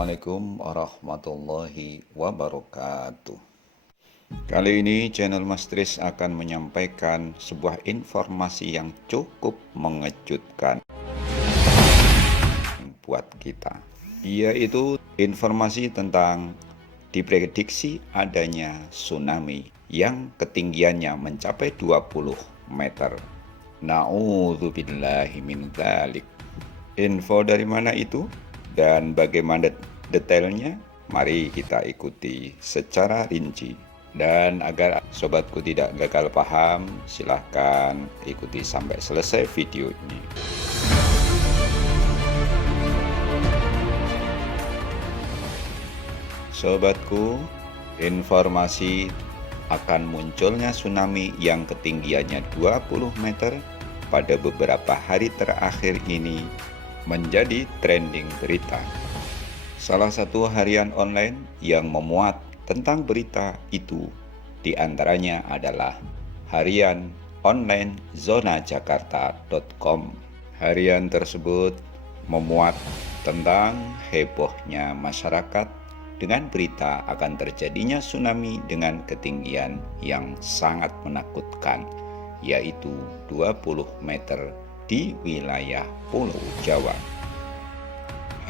Assalamualaikum warahmatullahi wabarakatuh. Kali ini channel Mas Tris akan menyampaikan sebuah informasi yang cukup mengejutkan buat kita, yaitu informasi tentang diprediksi adanya tsunami yang ketinggiannya mencapai 20 meter. Na'udzubillahi min dzalik. Info dari mana itu? Dan bagaimana detailnya? Mari kita ikuti secara rinci. Dan agar sobatku tidak gagal paham, silahkan ikuti sampai selesai video ini. Sobatku, informasi akan munculnya tsunami yang ketinggiannya 20 meter pada beberapa hari terakhir ini menjadi trending berita. Salah satu harian online yang memuat tentang berita itu diantaranya adalah harian online zonajakarta.com. Harian tersebut memuat tentang hebohnya masyarakat dengan berita akan terjadinya tsunami dengan ketinggian yang sangat menakutkan, yaitu 20 meter di wilayah Pulau Jawa.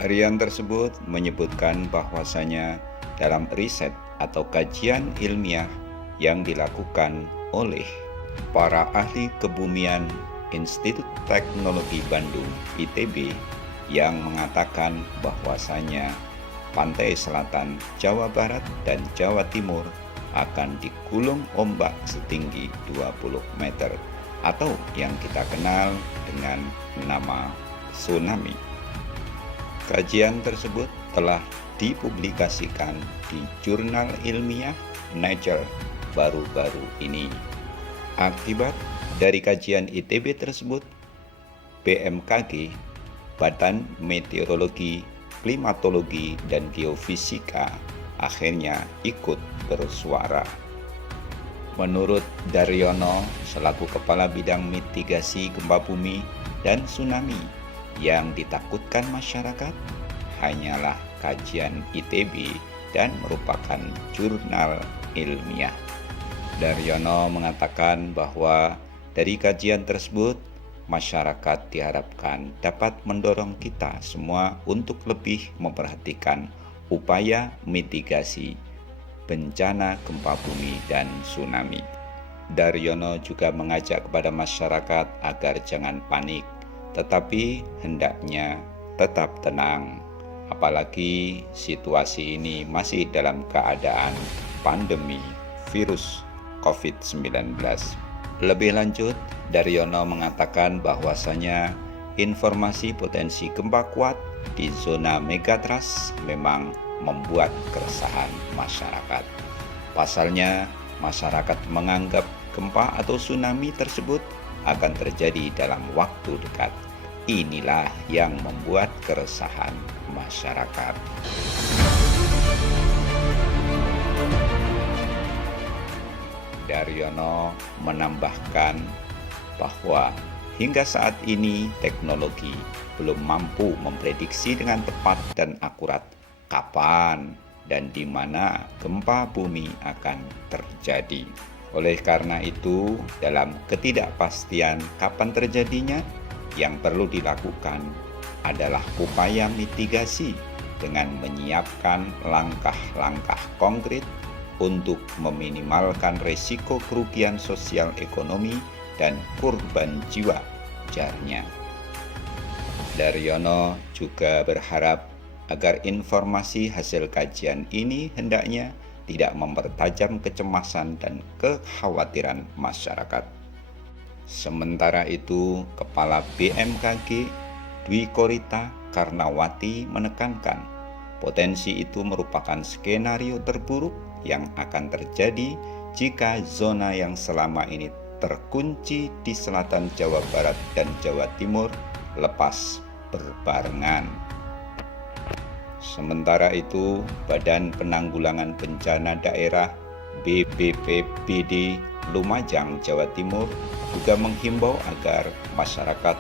Harian tersebut menyebutkan bahwasanya dalam riset atau kajian ilmiah yang dilakukan oleh para ahli kebumian Institut Teknologi Bandung (ITB) yang mengatakan bahwasanya pantai selatan Jawa Barat dan Jawa Timur akan digulung ombak setinggi 20 meter atau yang kita kenal dengan nama tsunami. Kajian tersebut telah dipublikasikan di jurnal ilmiah Nature baru-baru ini. Akibat dari kajian ITB tersebut, BMKG, Badan Meteorologi, Klimatologi, dan Geofisika akhirnya ikut bersuara. Menurut Daryono selaku Kepala Bidang Mitigasi Gempa Bumi dan Tsunami, yang ditakutkan masyarakat hanyalah kajian ITB dan merupakan jurnal ilmiah. Daryono mengatakan bahwa dari kajian tersebut, masyarakat diharapkan dapat mendorong kita semua untuk lebih memperhatikan upaya mitigasi bencana gempa bumi dan tsunami. Daryono juga mengajak kepada masyarakat agar jangan panik, tetapi hendaknya tetap tenang. Apalagi situasi ini masih dalam keadaan pandemi virus COVID-19. Lebih lanjut, Daryono mengatakan bahwasanya informasi potensi gempa kuat di zona megatrust memang membuat keresahan masyarakat. Pasalnya, masyarakat menganggap gempa atau tsunami tersebut akan terjadi dalam waktu dekat. Inilah yang membuat keresahan masyarakat. Daryono menambahkan bahwa hingga saat ini teknologi belum mampu memprediksi dengan tepat dan akurat kapan dan di mana gempa bumi akan terjadi. Oleh karena itu, dalam ketidakpastian kapan terjadinya, yang perlu dilakukan adalah upaya mitigasi dengan menyiapkan langkah-langkah konkret untuk meminimalkan risiko kerugian sosial ekonomi dan korban jiwa, ujarnya. Daryono juga berharap agar informasi hasil kajian ini hendaknya tidak mempertajam kecemasan dan kekhawatiran masyarakat. Sementara itu, Kepala BMKG Dwi Korita Karnawati menekankan potensi itu merupakan skenario terburuk yang akan terjadi jika zona yang selama ini terkunci di selatan Jawa Barat dan Jawa Timur lepas berbarengan. Sementara itu, Badan Penanggulangan Bencana Daerah BPBD Lumajang, Jawa Timur juga menghimbau agar masyarakat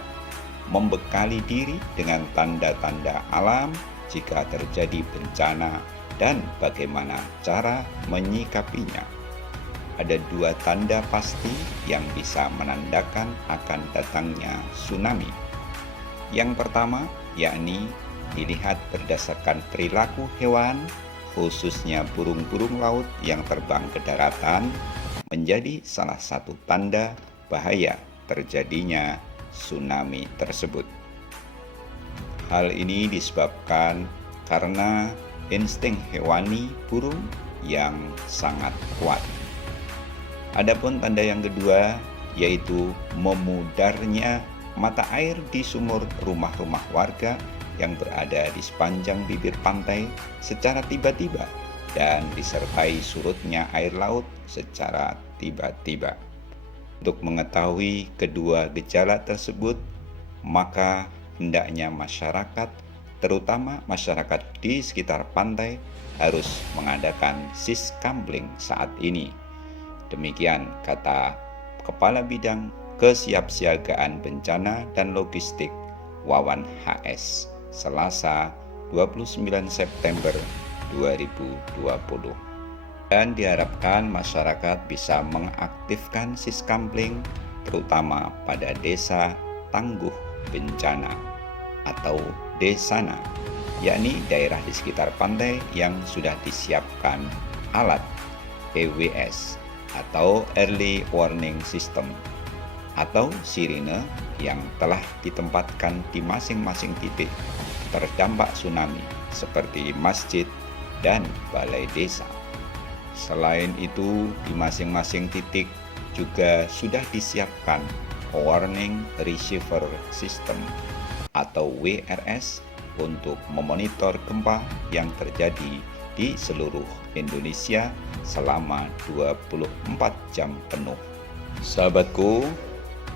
membekali diri dengan tanda-tanda alam jika terjadi bencana dan bagaimana cara menyikapinya. Ada 2 tanda pasti yang bisa menandakan akan datangnya tsunami. Yang pertama, yakni dilihat berdasarkan perilaku hewan, khususnya burung-burung laut yang terbang ke daratan, menjadi salah satu tanda bahaya terjadinya tsunami tersebut. Hal ini disebabkan karena insting hewani burung yang sangat kuat. Adapun tanda yang kedua yaitu memudarnya mata air di sumur rumah-rumah warga yang berada di sepanjang bibir pantai secara tiba-tiba dan disertai surutnya air laut secara tiba-tiba. Untuk mengetahui kedua gejala tersebut, maka hendaknya masyarakat, terutama masyarakat di sekitar pantai, harus mengadakan siskamling saat ini. Demikian kata Kepala Bidang Kesiapsiagaan Bencana dan Logistik Wawan HS, Selasa 29 September 2020. Dan diharapkan masyarakat bisa mengaktifkan siskamling terutama pada desa tangguh bencana atau desana, yakni daerah di sekitar pantai yang sudah disiapkan alat EWS atau Early Warning System atau sirine yang telah ditempatkan di masing-masing titik terdampak tsunami seperti masjid dan balai desa. Selain itu, di masing-masing titik juga sudah disiapkan Warning Receiver System atau WRS untuk memonitor gempa yang terjadi di seluruh Indonesia selama 24 jam penuh. Sahabatku,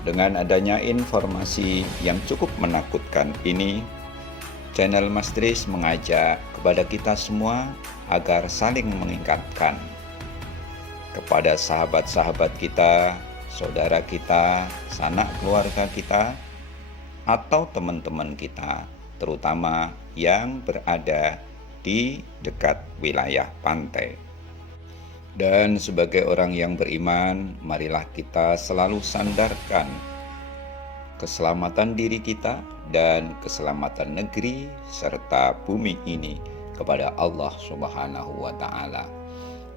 dengan adanya informasi yang cukup menakutkan ini, channel Mas Tris mengajak kepada kita semua agar saling mengingatkan kepada sahabat-sahabat kita, saudara kita, sanak keluarga kita, atau teman-teman kita, terutama yang berada di dekat wilayah pantai. Dan sebagai orang yang beriman, marilah kita selalu sandarkan keselamatan diri kita dan keselamatan negeri serta bumi ini kepada Allah Subhanahu wa Ta'ala.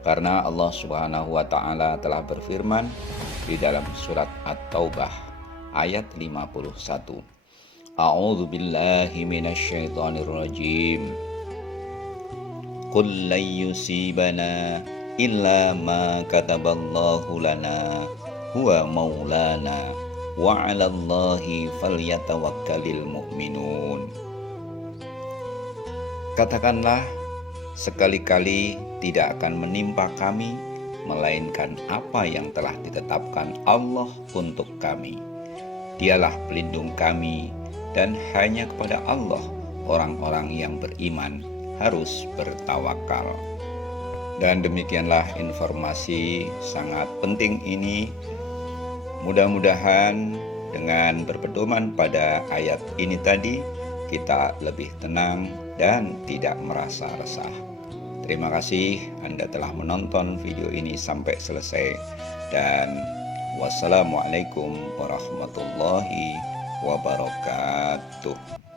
Karena Allah Subhanahu wa Ta'ala telah berfirman di dalam surat At-Taubah ayat 51. A'udzu billahi minasyaitonir rajim. Qul lan yusibana illa ma kataballahu lana huwa maulana wa 'alallahi falyatawakkalul mu'minun. Katakanlah, sekali-kali tidak akan menimpa kami melainkan apa yang telah ditetapkan Allah untuk kami. Dialah pelindung kami, dan hanya kepada Allah orang-orang yang beriman harus bertawakal. Dan demikianlah informasi sangat penting ini. Mudah-mudahan dengan berpedoman pada ayat ini tadi, kita lebih tenang dan tidak merasa resah. Terima kasih Anda telah menonton video ini sampai selesai, dan wassalamualaikum warahmatullahi wabarakatuh.